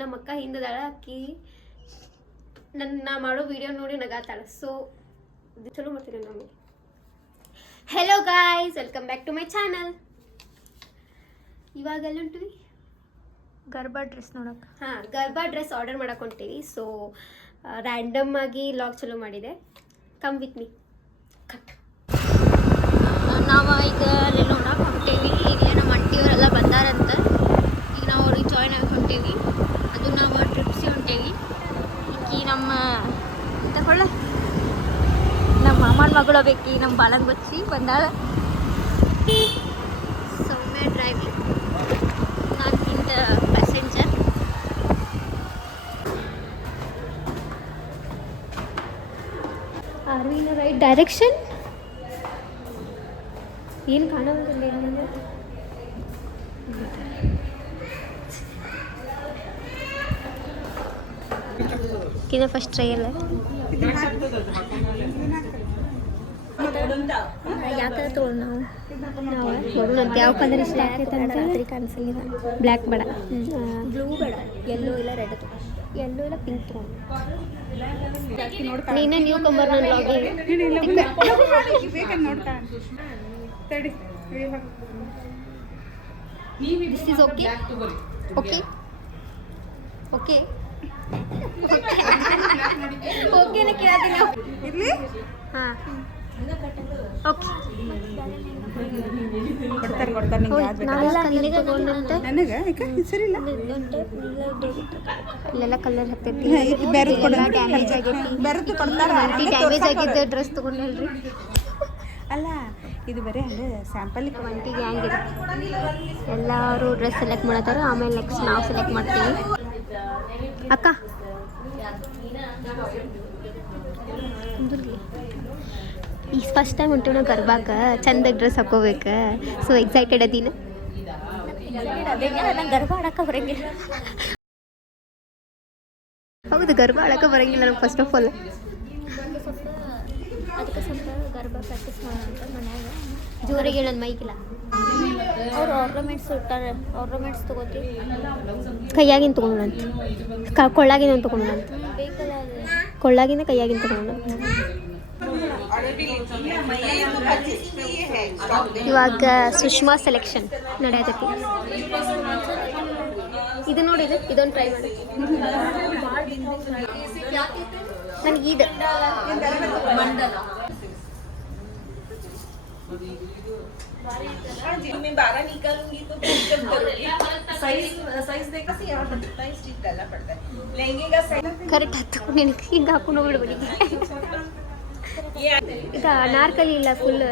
ನಮ್ಮ ಅಕ್ಕ ಹಿಂದದಾಳ ಆಕಿ ನಾ ಮಾಡೋ ವಿಡಿಯೋ ನೋಡಿ ನಗಾತಾಳ. ಸೊ ಚಲೋ ಮಾಡ್ತೀನಿ ನಾನು. Hello guys, welcome back to my channel. ಇವಾಗ ಹೊಂಟಿವಿ ಗರ್ಭಾ ಡ್ರೆಸ್ ನೋಡಕ್ಕೆ. ಗರ್ಭಾ ಡ್ರೆಸ್ ಆರ್ಡರ್ ಮಾಡಕ್ಕೆ ಹೊಂಟೀವಿ. ಸೊ ರ್ಯಾಂಡಮ್ ಆಗಿ ಲಾಗ್ ಚಲೋ ಮಾಡಿದೆ. Come with me. ಕಟ್. ನಾವು ಈಗ ಅಲ್ಲಿ ನೋಡಕ್ಕೆ ಹೊಂಟೇವಿ. ಈಗಲೇ ನಮ್ಮ ಅಂಟಿಯವರೆಲ್ಲ ಬಂದಾರಂತ. ಈಗ ನಾವು ಅವ್ರಿಗೆ ಜಾಯ್ನ್ ಆಗಿ ಹೊಂಟೇವಿ. ಅದು ನಾವು ಟ್ರಿಪ್ಸಿಗೆ ಹೊಂಟೇವಿ. ಈಗ ನಮ್ಮ ತಗೊಳ್ಳ ನಮ್ಮ ಮಾಮನ ಮಗಳು ಬೇಕಿ ನಮ್ಮ ಬಾಲನ್ ಬಚ್ಚಿ ಬಂದಾಳ. ಸೌಮ್ಯ ಡ್ರೈವಿಂಗ್, ನಾನು ಹಿಂದ passenger. Are we in right direction? ಏನು ಕಾಣೋದಿಲ್ಲ ಏನಿದೆ. ಇದು ಫಸ್ಟ್ ಟ್ರಯಲ್. ಯಾಕೆ ತೊಗೊಂಡು ನಾವು ನೋಡೋಣಂತೆ ಯಾವ ಕಲರ್ ಇಷ್ಟ ಆಗ್ತೈತೆ ಅಂತ. ರಾತ್ರಿ ಕಾಣಿಸಲಿಲ್ಲ. ಬ್ಲ್ಯಾಕ್ ಬೇಡ, ಬ್ಲೂ ಬೇಡ, ಯೆಲ್ಲೋ ಇಲ್ಲ ರೆಡ್ ತೊಗೊಂಡು, ಎಲ್ಲೋ ಇಲ್ಲ ಪಿಂಕ್ ತೊಗೊಂಡು. ನೀನೇ ನ್ಯೂ ಕಮರ್ ನನ್ನ ಲಾಗಿಗೆ. This is okay okay okay ಓಕೆನ ಕೇಳ್ತೀನಿ. ಹಾಂ ಓಕೆ. ಇಲ್ಲೆಲ್ಲ ಕಲರ್ ಹತ್ತೈತಿ. ಡ್ಯಾಮೇಜ್ ಆಗಿದ್ದ ಡ್ರೆಸ್ ತೊಗೊಂಡಲ್ರಿ. ಅಲ್ಲ ಇದು ಬರೀ ಹಂಗೆ ಸ್ಯಾಂಪಲ್ ಒಂಟಿಗೆ ಹ್ಯಾಂಗಿದೆ. ಎಲ್ಲರೂ ಡ್ರೆಸ್ ಸೆಲೆಕ್ಟ್ ಮಾಡತ್ತಾರ. ಆಮೇಲೆ ನೆಕ್ಸ್ಟ್ ನಾವು ಸೆಲೆಕ್ಟ್ ಮಾಡ್ತೀವಿ. ಅಕ್ಕ ಈಗ ಫಸ್ಟ್ ಟೈಮ್ ಹೊಂಟೇವ ನಾವು ಗರ್ಭಾಕ. ಚಂದಾಗಿ ಡ್ರೆಸ್ ಹಾಕೋಬೇಕು. ಸೊ ಎಕ್ಸೈಟೆಡ್ ಅದೀನ. ನಂಗೆ ಗರ್ಭ ಆಡಕ್ಕೆ ಬರಂಗಿಲ್ಲ. ಹೌದು, ಗರ್ಭ ಆಡಕ್ಕೆ ಬರಂಗಿಲ್ಲ ನಮ್ಗೆ ಫಸ್ಟ್ ಆಫ್ ಆಲ್. ಅದಕ್ಕೆ ಸ್ವಲ್ಪ ಗರ್ಭ ಪ್ರಾಕ್ಟೀಸ್ ಮಾಡೋಂತ ಮನ್ಯಾಗ ಜೋರಿಗೆ ಹೇಳೋದು ಮೈಕಿಲ್ಲ. ಅವ್ರು ಆರ್ನಮೆಂಟ್ಸ್ ಇಟ್ಟಾರೆ. ಆರ್ನಮೆಂಟ್ಸ್ ತೊಗೋತಿ. ಕೈಯಾಗಿನ ತೊಗೊಂಡಂತ, ಕೊಳ್ಳಾಗಿನ ತೊಗೊಂಡಂತ. ಬೇಕಲ್ಲ ಅದು. ಕೊಳ್ಳಾಗಿನ ಕೈಯಾಗಿನ ತೊಗೊಂಡಂತ. ಇವಾಗ ಸುಷ್ಮಾ ಸೆಲೆಕ್ಷನ್ ನಡೆಯತೈತಿ. ಇದು ನೋಡಿದ್ರೆ ಇದೊಂದು ಟ್ರೈ ಮಾಡಿ. ನನಗೆ ಇದು मैं 12 निकालूंगी तो जब करूंगी साइज देखा सी यहाँ पर कितना स्टिच डालना पड़ता है. लहंगे का साइज ಕರೆಕ್ಟ್ ಹತ್ತು ನಿನಗೆ ಹಿಂಗೆ ಹಾಕೊಂಡು ಬಿಡ್ಬೇಡಿ. ಇದು ಅನಾರ್ಕಲಿ ಇಲ್ಲ, ಫುಲ್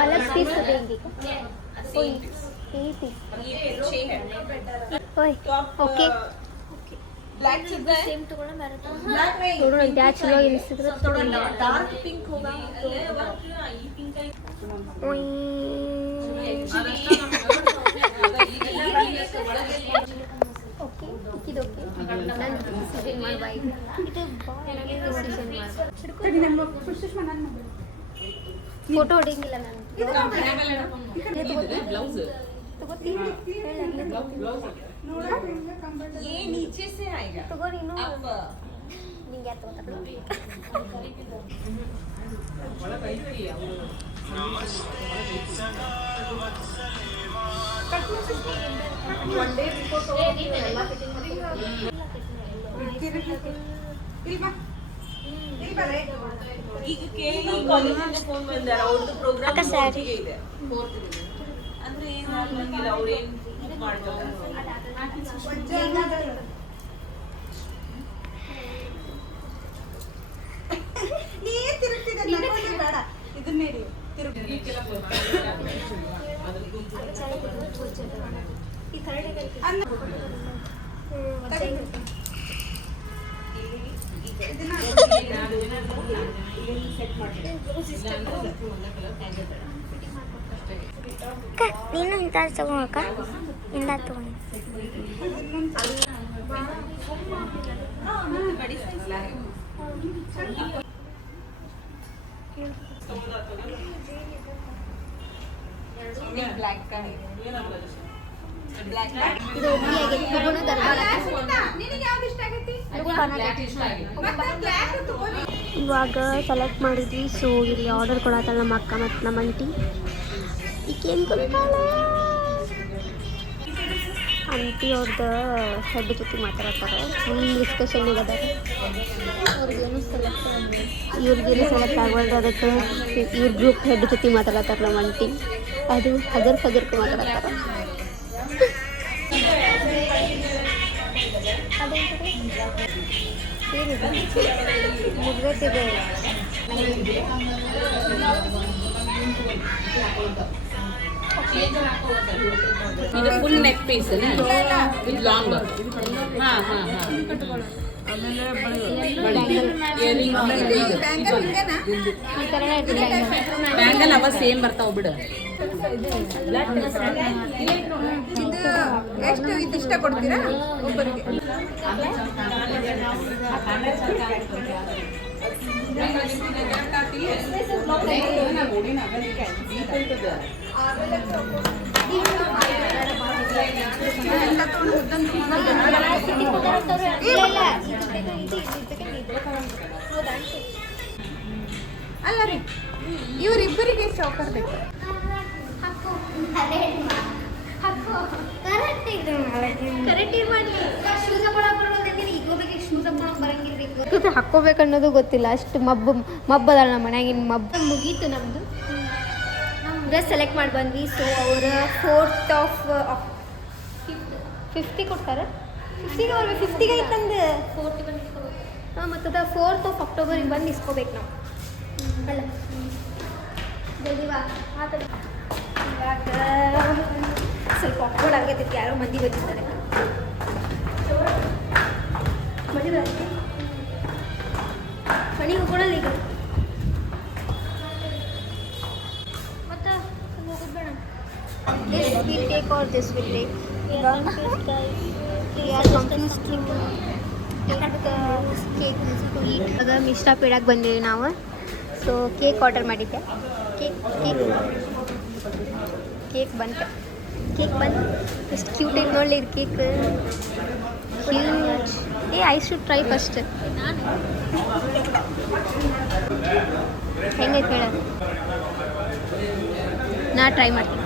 अलग पीस देंगे. ओके ब्लैक ಸೇಮ್ ತೊಗೊಳ್ಳೋ ಬೇರೆ ब्लैक नहीं ನೋಡೋಣ ಯಾವ ಚಲೋ ಅನಿಸಿದ್ರೆ. थोड़ा डार्क पिंक होगा तो ये पिंक का ಓಕೆ ಇದು ಓಕೆ. ನಾನು ಡಿಸಿಷನ್ ಮಾಡುವ. ಇದು ಡಿಸಿಷನ್ ಮಾಡುವ. ಫೋಟೋ ಹೊಡೆಯಂಗಿಲ್ಲ ನಾನು. ये नीचे से आएगा. ತಗೋ ನೀನು. अब ನಿಂಗೆ ಯಾರು ತಗೋತಾರೆ? ಈಗ ಕೇಳಿ ಕಾಲೇಜಿಂದ ಫೋನ್ ಬಂದಾರ. ಅವ್ರದ್ದು ಪ್ರೋಗ್ರಾಮ್ ಇದೆ 4th ಅಂದ್ರೆ ಏನು ಆಗಂಗಿಲ್ಲ. ಅವ್ರೇನು ಮಾಡ್ತಾರೆ ನೀ ತಿರುಗ್ತಿದ್ದೆ ನಡ್ಕೊಂಡೆ ಬೇಡ. ಇದನ್ನೇ ತಿರುಗಿ ಈ ಕರಡಿಗೆ ನೀನು ಇಂಥ ತಗೋಕ ಇಂದ ತಗೊಂಡು ब्लैक का है. ಇದು ಒಬ್ಬಿ ಆಗೈತಿ ಮಗುನ ದರ್ಬಾರ ಇವಾಗ ಸೆಲೆಕ್ಟ್ ಮಾಡಿದ್ವಿ. ಸೊ ಇಲ್ಲಿ ಆರ್ಡರ್ ಕೊಡತ್ತಾಳ ನಮ್ಮ ಅಕ್ಕ ಮತ್ತು ನಮ್ಮ ಅಂಟಿ. ಈಕೇನು ಕೊಡ್ತಾಳ ಅಂಟಿ ಅವ್ರದ್ದು ಹೆಡ್ ಜೊತೆ ಮಾತಾಡ್ತಾರೆ. ಫುಲ್ ಡಿಸ್ಕಷನ್ ಅದಾರ. ಅವ್ರಿಗೇನು ಸೆಲೆಕ್ಟ್ ಆಗಬಾರ್ದು. ಅದಕ್ಕೆ ಇವ್ರ ಗ್ರೂಪ್ ಹೆಡ್ ಜೊತೆ ಮಾತಾಡತ್ತಾರೆ ನಮ್ಮ ಅಂಟಿ. ಅದು ಹಗರ್ಕ ಮಾತಾಡ್ತಾರೆ. ಮುಗ್ದೈತಿದೆ. ಇದು full neck piece with long. ಹಾಂ ಹಾಂ ಹಾಂ ಬ್ಯಾಂಗಲ್ ಅವ ಸೇಮ್ ಬರ್ತಾವ ಬಿಡು. ಎಷ್ಟು ಇದಿಷ್ಟ ಕೊಡ್ತೀರಾ ಒಬ್ಬರಿಗೆ? ಅಲ್ಲ ರೀ, ಇವರಿಬ್ಬರಿಗೆ ಎಷ್ಟು ಆಫರ್ ಬೇಕು? ಹಾಕೋಬೇಕನ್ನೋದು ಗೊತ್ತಿಲ್ಲ. ಅಷ್ಟು ಮಬ್ಬದಾಳ ನಮ್ಮ ಮನ್ಯಾಗಿನ ಮಬ್ಬ. ಮುಗೀತು ನಮ್ಮದು. ಡ್ರೆಸ್ ಸೆಲೆಕ್ಟ್ ಮಾಡಿ ಬಂದ್ವಿ. ಸೊ ಅವರು 4th of 50 ಕೊಡ್ತಾರೆ. 50ಗೆ ಐತಂದು 40 ಬಂದು ಇಸ್ಕೋಬೇಕು. ಹಾಂ, ಮತ್ತು 4th of October ಬಂದು ಇಸ್ಕೋಬೇಕು ನಾವು. ಅಲ್ಲ ಜಲ್ದಿ ಬಾ. ಇವಾಗ ಸ್ವಲ್ಪ ಆಕ್ವರ್ಡ್ ಆಗೈತಿ. ಯಾರೋ ಮಂದಿ ಬಂದಿದ್ದಾರೆ. ಮನೆಗೆ ಹೋಗೋಣಲ್ಲ ಈಗ. ಮತ್ತೆ ಹೋಗೋದು ಬೇಡ. This will take or this will take. We are confused to take the cake to eat. ಆಗ ಮಿಶ್ರಾ ಪೇಡಾಗೆ ಬಂದಿವಿ ನಾವು. ಸೊ ಕೇಕ್ ಆರ್ಡರ್ ಮಾಡಿದ್ದೆ. ಕೇಕ್ ಬಂತು. ಎಷ್ಟು ಕ್ಯೂಟ್ ಐತೆ ನೋಡಲಿ ಇದು cake. Huge. I should try first. ಹೆಂಗೈತೆ ಹೇಳ? ನಾ ಟ್ರೈ ಮಾಡ್ತೀನಿ.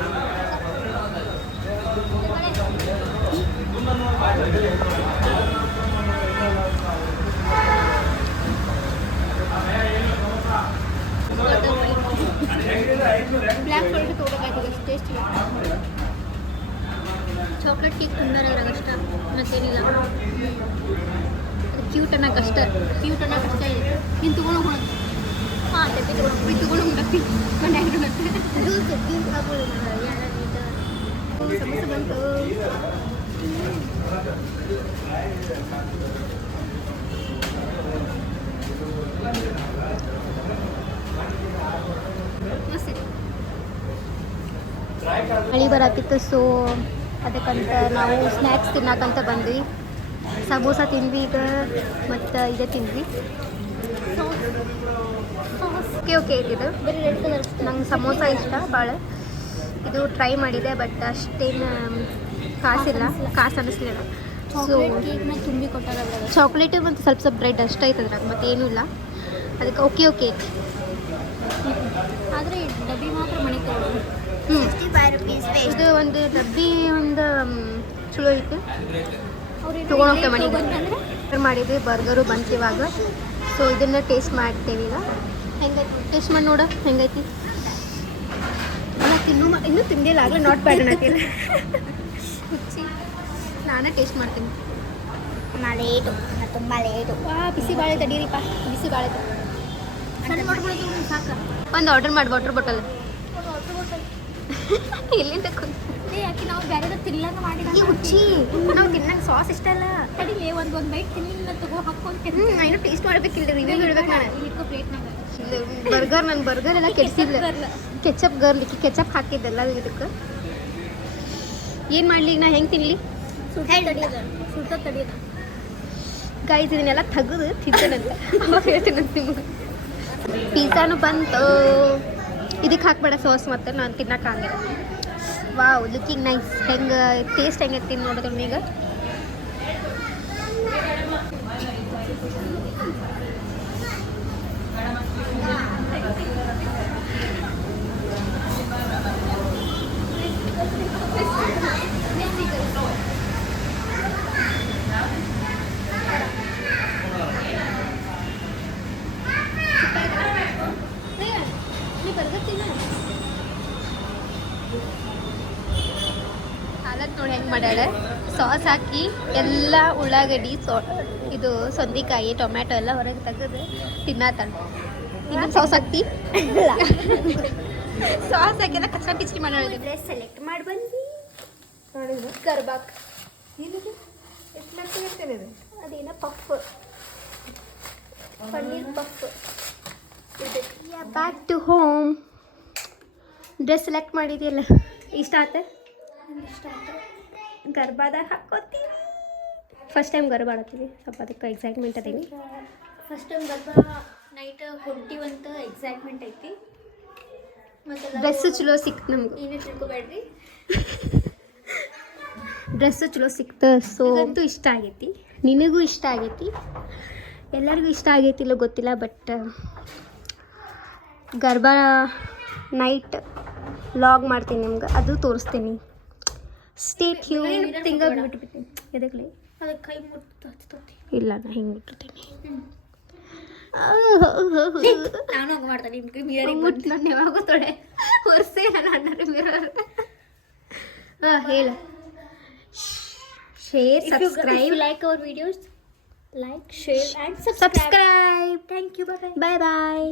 ಬ್ಲ್ಯಾಕ್ ಫಾರೆಸ್ಟ್ ತೊಗೋಬೇಕಾಯ್ತದೆ. ಟೇಸ್ಟ್ ಇಲ್ಲ. ಚಾಕ್ಲೇಟ್ ಕೇಕ್ ತಿಂದರೆ ಅದ್ರಾಗಷ್ಟ ಮತ್ತೇನಿಲ್ಲ. ಕ್ಯೂಟ್ ಅನ್ನೋಕ್ಕಷ್ಟ ಇದೆ. ನೀನು ತೊಗೊಂಡು ಹೋಗೋಣ. ಹಾಂ, ಡಬ್ಬಿ ತೊಗೊಂಡು ಡಬ್ಬಿ ಮನ್ಯಾಗ ಸಮಸ್ಯೆ ಬಂತು. ಮಳೆ ಬರತ್ತಿತ್ತು. ಸೊ ಅದಕ್ಕಂತ ನಾವು ಸ್ನ್ಯಾಕ್ಸ್ ತಿನ್ನಕ್ಕಂತ ಬಂದ್ವಿ. ಸಮೋಸ ತಿಂದ್ವಿ ಈಗ, ಮತ್ತು ಇದೇ ತಿಂದ್ವಿ. ಓಕೆ ಇದು ನಂಗೆ ಸಮೋಸ ಇಷ್ಟ ಭಾಳ. ಇದು ಟ್ರೈ ಮಾಡಿದೆ, ಬಟ್ ಅಷ್ಟೇನು ಕಾಸು ಅನ್ನಿಸ್ಲಿಲ್ಲ. ಸೊ ತುಂಬಿ ಕೊಟ್ಟಾರ ಚಾಕ್ಲೇಟು ಮತ್ತು ಸ್ವಲ್ಪ ಬ್ರೆಡ್ ಅಷ್ಟೇ ಐತೆ ಅದ್ರಾಗ, ಮತ್ತೇನೂ ಇಲ್ಲ. ಅದಕ್ಕೆ ಓಕೆ ಆದರೆ ಡಬ್ಬಿ ಮಾತ್ರ ಮನೆಗೆ ತಗೊಳ್ಳೋದು. 65 rupees. ಇದು ಒಂದು ಡಬ್ಬಿ ಒಂದು ಚಲೋ ಐತೆ. ತೊಗೊಂಡೋಗ್ತೇವೆ ಮನೆಗೆ. ಮಾಡಿದ್ವಿ. ಬರ್ಗರು ಬಂತು ಇವಾಗ. ಸೊ ಇದನ್ನು ಟೇಸ್ಟ್ ಮಾಡ್ತೇವೆ ಈಗ. ಹೆಂಗೈತಿ ಟೇಸ್ಟ್ ಮಾಡಿ ನೋಡ ಹೆಂಗೈತಿ. ಇನ್ನೂ ತಿಂದಿಲ್ಲ, ಆಗಲೇ ನಾಟ್ ಬ್ಯಾಡ್ ಅನ್ನತ್ತೀರ. ಹುಚ್ಚಿ, ನಾನೇ ಟೇಸ್ಟ್ ಮಾಡ್ತೀನಿ. ತುಂಬ ಲೇಟು. ಬಿಸಿ ಬಾಳೆ ತಡೀರಿಪ್ಪ. ಬಿಸಿ ಬಾಳೆ ಸಣ್ಣ ಮಾಡ್ಕೊಳ್ಳೋದು ಸಾಕು. ಒಂದು ಆರ್ಡರ್ ಮಾಡಿ ವಾಟರ್ ಬಾಟಲ್. ಎಲ್ಲಿಂದ ಯಾಕೆ ನಾವು ಬೇರೆ ತಿನ್ನಂಗೆ ಮಾಡಿದ್ವಿ. ಹುಚ್ಚಿ, ನಾವು ತಿನ್ನಂಗೆ ಸಾಸ್ ಇಷ್ಟ ಅಲ್ಲ. ತಡಿಲೇ ಒಂದು ಬೈಟ್ ತಿನ್ನಿಲ್ಲ ತಗೋ ಹಾಕ್ಕೊಂತೀನಿ. ನಾನು ಟೇಸ್ಟ್ ಮಾಡ್ಬೇಕಿಲ್ಲ, ರಿವ್ಯೂ ಹೇಳ್ಬೇಕು. ನಾನು ಇಟ್ಕೋ ಪ್ಲೇಟ್ನಾಗ. ಬರ್ಗರ್, ನನ್ನ ಬರ್ಗರ್ ಎಲ್ಲ ಕೆಡ್ಸಿಲ್ಲ. ಕೆಚಪ್ ಗರ್ಲಿಕ್ಕೆ ಕೆಚಪ್ ಹಾಕಿದ್ದೆಲ್ಲ ಇದಕ್ಕೆ. ಏನು ಮಾಡಲಿ ಈಗ? ನಾ ಹೆಂಗೆ ತಿನ್ನಲಿ? ಸುಟ್ಟ ತಡಿಯೋದ ಗಾಯ್ಸ್. ಇದನ್ನೆಲ್ಲ ತೆಗೆದು ತಿಂತೇನಂತ ಅವಾಗ ಹೇಳ್ತೀನಂತ ನಿಮಗೆ. ಪಿಜ್ಜಾನು ಬಂತು. ಇದಕ್ಕೆ ಹಾಕ್ಬೇಡ ಸಾಸ್, ಮತ್ತೆ ನಾನು ತಿನ್ನೋಕ್ಕಾಗಿಲ್ಲ. Wow looking nice. ಹೆಂಗೆ ಟೇಸ್ಟ್ ಹೆಂಗೈತಿ ನೋಡೋದು ಈಗ. ಹಾಲತ್ ನೋಡಿ ಹೆಂಗೆ ಮಾಡ್ಯಾಳ. ಸಾಸ್ ಹಾಕಿ ಎಲ್ಲ ಉಳ್ಳಾಗಡ್ಡಿ ಇದು ಸೌಂದಿಕಾಯಿ ಟೊಮ್ಯಾಟೊ ಎಲ್ಲ ಹೊರಗೆ ತೆಗೆದು ತಿನ್ನತ್ತಾಳ. ಇನ್ನೊಂದು ಸಾಸ್ ಹಾಕ್ತಿ ಸಾಸ್ ಹಾಕಿಲ್ಲ ಕಚ್ಚಾ ಪಿಚ್ಡಿ ಮಾಡೋಣ. ಡ್ರೆಸ್ ಸೆಲೆಕ್ಟ್ ಮಾಡಿ ಬಂದು ನೋಡಿದ್ರು ಗರ್ಬಾಕ್ ಏನಿದೆ ಎಷ್ಟು ಲಕ್ಷ ಇರ್ತೇನೆ ಅದೇನ puff paneer puff. Back to home. Dress select ಮಾಡಿದೆಯಲ್ಲ ಇಷ್ಟ ಆತ? ಇಷ್ಟ ಆಯ್ತು. ಗರ್ಭಾದಾಗ ಹಾಕೋತೀವಿ. ಫಸ್ಟ್ ಟೈಮ್ ಗರ್ಭ ಆಡತ್ತೀವಿ, ಸ್ವಲ್ಪ ಅದಕ್ಕೆ ಎಕ್ಸೈಟ್ಮೆಂಟ್ ಅದೀವಿ. ಫಸ್ಟ್ ಟೈಮ್ ಗರ್ಭ ನೈಟ್ ಹೊಂಟಿವಂತ ಎಕ್ಸೈಟ್ಮೆಂಟ್ ಐತಿ. ಮತ್ತೆ ಡ್ರೆಸ್ಸು ಚಲೋ ಸಿಕ್ತು ನಮ್ಗೆ. ಏನೇ ತಿಳ್ಕೊಬೇಡ್ರಿ, ಡ್ರೆಸ್ಸು ಚಲೋ ಸಿಕ್ತು. ಸೊ ಅಂತೂ ಇಷ್ಟ ಆಗೈತಿ, ನಿನಗೂ ಇಷ್ಟ ಆಗೈತಿ, ಎಲ್ಲರಿಗೂ ಇಷ್ಟ ಆಗೈತಿಲ್ಲ ಗೊತ್ತಿಲ್ಲ. ಬಟ್ ಗರ್ಭ ನೈಟ್ ಲಾಗ್ ಮಾಡ್ತೀನಿ ನಿಮ್ಗೆ, ಅದು ತೋರಿಸ್ತೀನಿ. Stay tune. ತಿಂಗ ಬಿಟ್ಬಿಡ್ತೀನಿ ಎದಕ್ಕೆ ಅದಕ್ಕೆ ಕೈ ಮುಟ್ಟು ಹಚ್ತೋತಿ. ಇಲ್ಲ ನಾ ಹಿಂಗೆ ಬಿಟ್ಟಿರ್ತೀನಿ. ನಾನು ಹಂಗೆ ಮಾಡ್ತಾನೆ. ನಿನ್ನ ಮಿರರಿಂಗ್ ಮುಟ್ಟು ನಾನು ಯಾವಾಗ ತೊಡೆ ಹೊರ್ಸೇ ನಾನು ಮಿರರ್. ಹೇಳ. Share, subscribe, like our videos, like, share and subscribe. Thank you. Bye bye bye.